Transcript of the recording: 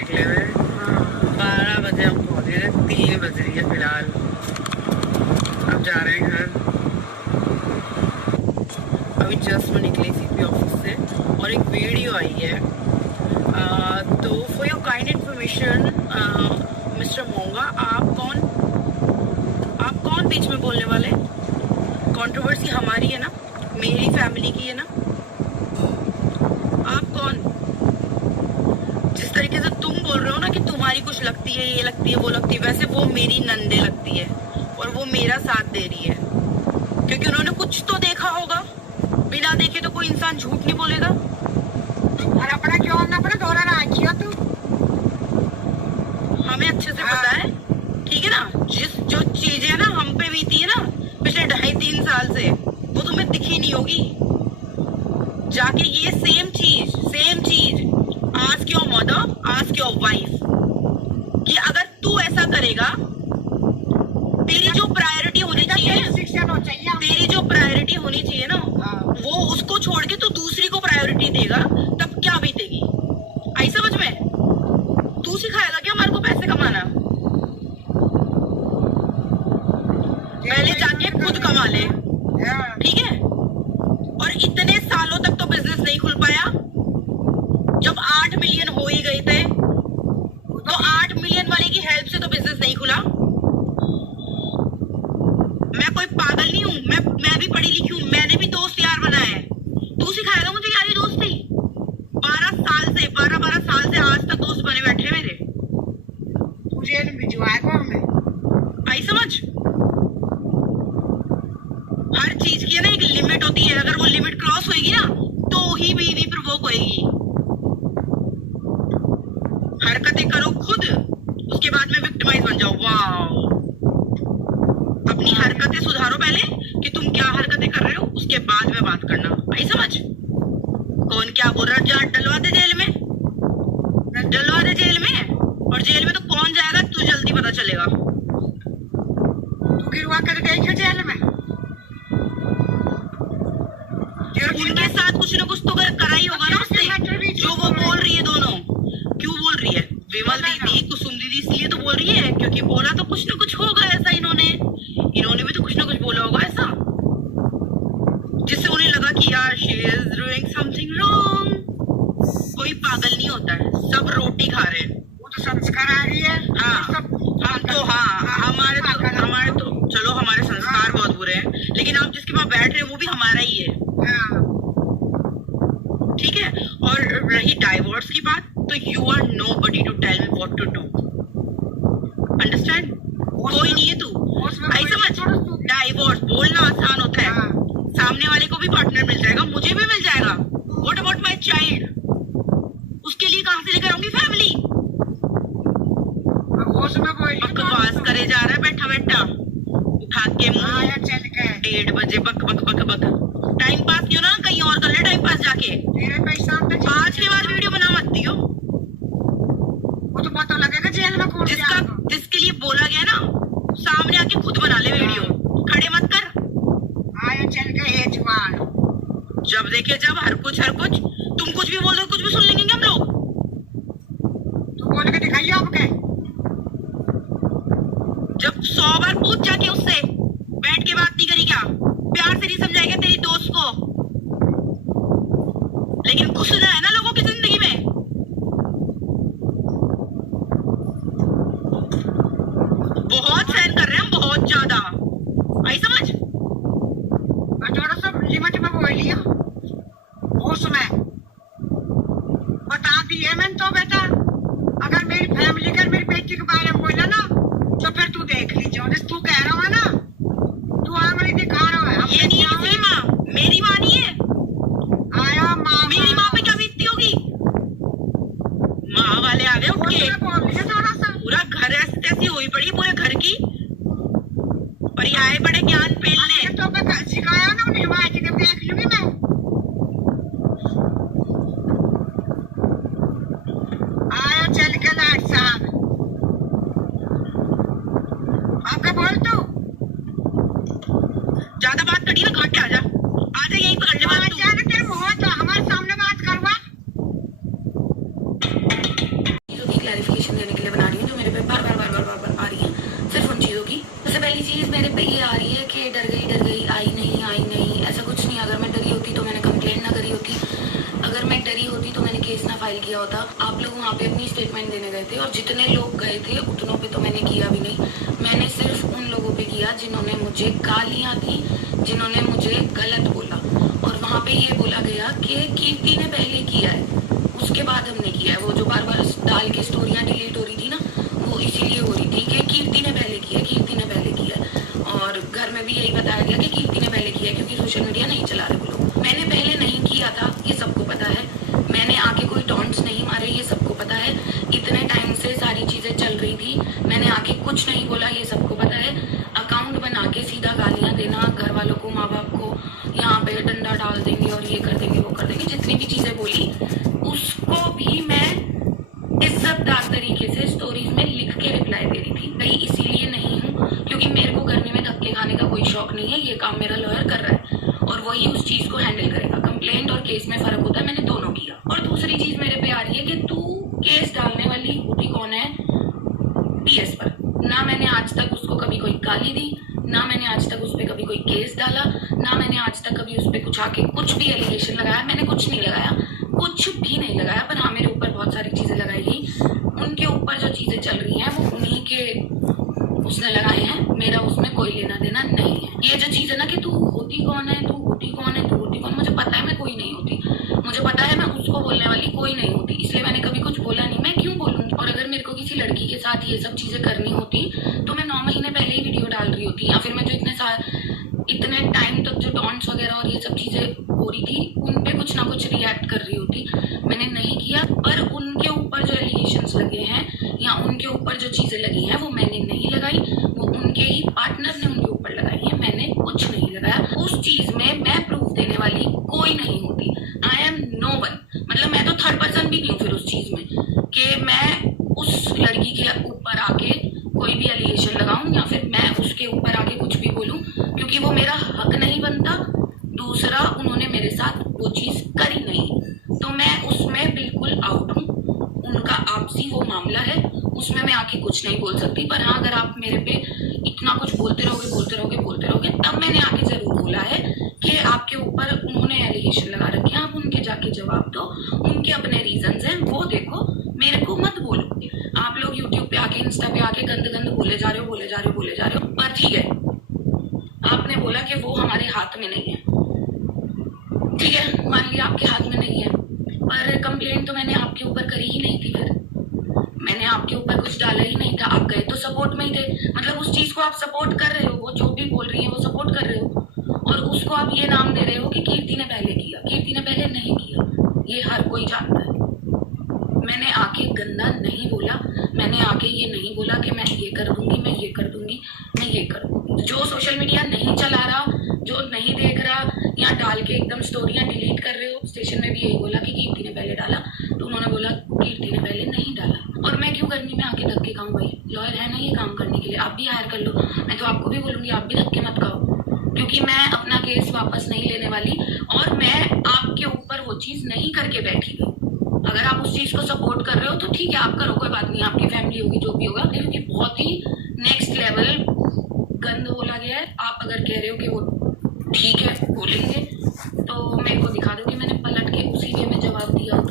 निकले हुए। 12 बजे हम पहुंचे थे, 3 बज रही है फिलहाल। अब जा रहे हैं घर। अभी जस्ट मैं निकली सीपी ऑफिस से और एक वीडियो आई है। तो for your kind information mister Monga, आप कौन बीच में बोलने वाले? कंट्रोवर्सी हमारी है ना, मेरी फैमिली की है ना। आप कौन? जिस तरीके से तुम बोल रहे हो ना कि तुम्हारी कुछ लगती है, ये लगती है, वो लगती है, वैसे वो मेरी नंदे लगती है और वो मेरा साथ दे रही है क्योंकि उन्होंने कुछ तो देखा होगा। बिना देखे तो कोई इंसान झूठ नहीं बोलेगा। और अपना क्यों अपना दौरा ना किया तू? हमें अच्छे से पता है, ठीक है ना। जो चीजें ना हम पे बीती है ना पिछले 2.5-3 साल से, वो तुम्हें दिखी नहीं होगी। जाके ये सेम चीज ask your mother, ask your wife कि अगर तू ऐसा करेगा, तेरी जो प्रायोरिटी होनी चाहिए, तेरी जो प्रायोरिटी होनी चाहिए ना, वो उसको छोड़ के तू दूसरी को प्रायोरिटी देगा, तब क्या बीतेगी? आई समझ में? तू सिखाएगा क्या हमारे को पैसे कमाना? पहले जाके खुद कमा ले, ठीक है। और इतने सालों तक तो बिजनेस नहीं खुल पाया। जब 8 मिलियन हो ही गए थे तो 8 मिलियन वाले की हेल्प से तो बिजनेस नहीं खुला। मैं कोई पागल नहीं हूँ, मैं भी पढ़ी लिखी हूँ, मैंने भी दोस्त यार बनाए हैं। तू सिखाएगा मुझे यारी दोस्ती? 12 साल से आज तक दोस्त बने बैठे मेरे। तुझे भिजवाएगा हमें? आई समझ? हर चीज की है ना एक लिमिट होती है। अगर वो लिमिट क्रॉस होगी ना तो ही बीवी प्रवोक होगी। हरकतें करो खुद, उसके बाद में विक्टिमाइज बन जाओ। वाह, अपनी हरकतें सुधारो पहले कि तुम क्या हरकतें कर रहे हो, उसके बाद में बात करना। आई समझ? कौन क्या बोल रहा है? जा डलवा दे जेल में, डलवा दे जेल में। और जेल में तो कौन जाएगा तू जल्दी पता चलेगा। तू गिरवा कर गई क्यों जेल में? उनके साथ कुछ ना कुछ तो करा ही होगा ना उसने, जो वो बोल रही है। दोनों क्यों बोल रही है? विमल दीदी, कुसुम दीदी इसलिए तो बोल रही है क्योंकि बोला तो कुछ ना कुछ होगा ऐसा। इन्होंने भी तो कुछ ना कुछ बोला होगा ऐसा, जिससे उन्हें लगा कि यार she is doing something wrong. कोई पागल नहीं होता है, सब रोटी खा रहे हैं। वो तो संस्कार आ रही है। हमारे तो चलो, हमारे संस्कार बहुत बुरे हैं, लेकिन आप जिसके पास बैठ रहे हैं वो भी हमारा ही है, ठीक है। और रही डाइवोर्स की बात, तो you are nobody to tell me what to do. Understand? कोई नहीं है तू। आई समझ? डाइवोर्स बोलना आसान होता है, सामने वाले को भी पार्टनर मिल जाएगा, मुझे भी मिल जाएगा। What about my child? उसके लिए कहां से लेकर आऊंगी फैमिली? बकवास करे जा रहा है बैठा बैठा, उठा के मुंह। 1:30 बजे बक बक बक बक। टाइम पास क्यों ना कहीं और कर ले, टाइम पास जाके। आज के बाद वीडियो बना मत दियो। वो तो पता लगेगा जेल में कौन जिसके लिए बोला गया ना, सामने आके खुद बना ले वीडियो, खड़े मत कर। आया चल गए जवान। जब देखे जब हर कुछ तुम कुछ भी बोल दो, कुछ भी सुन लेंगे हम लोग। तू बोल के दिखाइए आपके। जब 100 बार पूछ जाके उससे, बैठ के बात नहीं करी क्या? प्यार से नहीं समझाएगा तेरी दोस्त को? लेकिन घुसना है ना लोगों की जिंदगी में। बहुत सहन कर रहे हैं हम, बहुत ज्यादा। आई समझ? थोड़ा सा लिमिट में बोल लिया उसमें। बता दिए मैंने तो बेटा, अगर मेरी फैमिली का मेरी बेटी के बारे में बोला ना तो फिर तू देख लीजिए। तू कह रहा है ना, तू आंगली दिखा रहा है। ये नहीं है माँ, मेरी माँ नहीं है। आया माँ, मेरी माँ पे क्या बीतती होगी? माँ वाले आ गए उठ के, बोल लीजिए थोड़ा सा। पूरा घर ऐसी तैसी हुई पड़ी पूरे घर की, और ये आए बड़े ज्ञान पेलने। तो मैं सिखाया ना उन्हें, वहाँ की देख लूंगी मैं। आया चल के लाट साहब, आपका बोल तो ज्यादा बात करी ना, घाटे आजा यही पकड़ ले बात। हमारे सामने बात करवा। होता। आप लोग वहाँ पे अपनी स्टेटमेंट देने गए थे और जितने लोग गए थे उतनों पे तो मैंने किया भी नहीं। मैंने सिर्फ उन लोगों पे किया जिन्होंने मुझे गालियाँ दी, जिन्होंने मुझे गलत बोला। और वहाँ पे ये बोला गया कि कीर्ति ने पहले किया है, उसके बाद हमने किया है। वो जो बार बार डाल के स्टोरियाँ डिलीट हो रही थी ना, वो इसीलिए हो रही थी कि कीर्ति ने पहले किया है, कीर्ति ने पहले किया है। और घर में भी यही बताया गया कि कीर्ति ने पहले किया है क्योंकि सोशल मीडिया नहीं चला रहे वो लोग। मैंने पहले नहीं किया था, ये सबको पता है। मैंने आके कोई टॉन्ट्स नहीं मारे, ये सबको पता है। इतने टाइम से सारी चीजें चल रही थी, मैंने आके कुछ नहीं बोला, ये सबको पता है। अकाउंट बना के सीधा गालियां देना घर वालों को, माँ बाप को, यहाँ पे डंडा डाल देंगे और ये कर देंगे वो कर देंगे, जितनी भी चीजें बोली उसको भी मैं इज्जतदार तरीके से स्टोरीज में लिख के रिप्लाई दे रही थी। कहीं इसीलिए नहीं हूँ क्योंकि मेरे को गर्मी में धक्के खाने का कोई शौक नहीं है। ये काम मेरा लॉयर कर रहा है और वही उस चीज को हैंडल करेगा। कंप्लेंट और केस में फर्क होता है, मैंने दोनों किया। और दूसरी चीज मेरे पे आ रही है कि तू केस डालने वाली होती कौन है पीएस पर। ना मैंने आज तक उसको कभी कोई गाली दी, ना मैंने आज तक उस पर कभी कोई केस डाला, ना मैंने आज तक कभी उस पर कुछ आके कुछ भी एलिगेशन लगाया। मैंने कुछ नहीं लगाया, कुछ भी नहीं लगाया। पर हाँ, मेरे ऊपर बहुत सारी चीजें लगाई गई। उनके ऊपर जो चीजें चल रही हैं वो उन्हीं के उसने लगाए हैं, मेरा उसमें कोई लेना देना नहीं है। ये जो चीज है ना कि तू होती कौन है, तू होती कौन है, तू होती कौन, मुझे पता है मैं कोई नहीं होती। मुझे पता है मैं उसको बोलने वाली कोई नहीं होती, इसलिए मैंने कभी कुछ बोला नहीं। मैं क्यों बोलूंगी? और अगर मेरे को किसी लड़की के साथ ये सब चीजें करनी होती तो मैं 9 महीने पहले ही वीडियो डाल रही होती, या फिर मैं जो इतने टाइम तक जो टॉन्ट्स वगैरह और ये सब चीजें हो रही थी उन पे कुछ ना कुछ रिएक्ट कर रही होती। मैंने नहीं किया। पर उनके ऊपर जो एलिगेशंस लगे हैं या उनके ऊपर जो चीजें लगी हैं वो मैंने नहीं लगाई, वो उनके ही पार्टनर ने उनके ऊपर लगाई है, मैंने कुछ नहीं लगाया। उस चीज में मैं प्रूफ देने वाली कोई नहीं होती। आई एम नो वन, मतलब मैं तो थर्ड पर्सन भी नहीं हूँ फिर उस चीज में कि मैं उस लड़की के ऊपर आके कोई भी एलिगेशन लगाऊं या फिर मैं उसके ऊपर आके कुछ भी बोलूं, क्योंकि वो मेरा हक नहीं बनता। दूसरा, उन्होंने मेरे साथ वो चीज करी नहीं, तो मैं उसमें बिल्कुल आउट हूँ। उनका आपसी वो मामला है, उसमें मैं आके कुछ नहीं बोल सकती। पर हाँ, अगर आप मेरे पे इतना कुछ बोलते रहोगे तब मैंने आके जरूर बोला है कि आपके ऊपर उन्होंने एलिगेशन लगा रखे हैं, आप उनके जाके जवाब दो, उनके अपने रीजंस हैं वो देखो, मेरे को मत बोलो। आप लोग यूट्यूब पे आके, इंस्टा पे आके गंद बोले जा रहे हो। पर ठीक है, आपने बोला कि वो हमारे हाथ में नहीं है, ठीक है, मान लिया आपके हाथ में नहीं है। पर कंप्लेंट तो मैंने आपके ऊपर करी ही नहीं थी, फिर मैंने आपके ऊपर कुछ डाला ही नहीं था। आप गए तो सपोर्ट में ही थे, मतलब उस चीज को आप सपोर्ट कर रहे हो, वो जो भी बोल रही है वो सपोर्ट कर रहे हो, और उसको आप ये नाम दे रहे हो कि कीर्ति ने पहले किया। कीर्ति ने पहले नहीं किया, ये हर कोई जानता है। मैंने आके गंदा नहीं बोला, मैंने आके ये नहीं बोला कि मैं ये कर दूंगी, मैं ये कर दूंगी, मैं ये कर दूंगी। जो सोशल मीडिया नहीं चला रहा, जो नहीं देख रहा, या डाल के एकदम स्टोरियां डिलीट कर रहे हो, स्टेशन में भी यही बोला कि कीर्ति ने पहले डाला, तो उन्होंने बोला कीर्ति ने पहले नहीं डाला। और मैं क्यों गर्मी में आके धक्के खाऊं? भाई लॉयर है ना ये काम करने के लिए, आप भी हायर कर लो। मैं तो आपको भी बोलूंगी आप भी धक्के मत खाओ, क्योंकि मैं अपना केस वापस नहीं लेने वाली और मैं आपके ऊपर वो चीज नहीं करके बैठी गई। अगर आप उस चीज को सपोर्ट कर रहे हो तो ठीक है, आप करो, कोई बात नहीं, आपकी फैमिली होगी जो भी होगा, क्योंकि बहुत ही नेक्स्ट लेवल गंद बोला गया है। आप अगर कह रहे हो कि वो ठीक है बोलेंगे तो मेरे को दिखा दो कि मैंने पलट के उसी वे में जवाब दिया हो।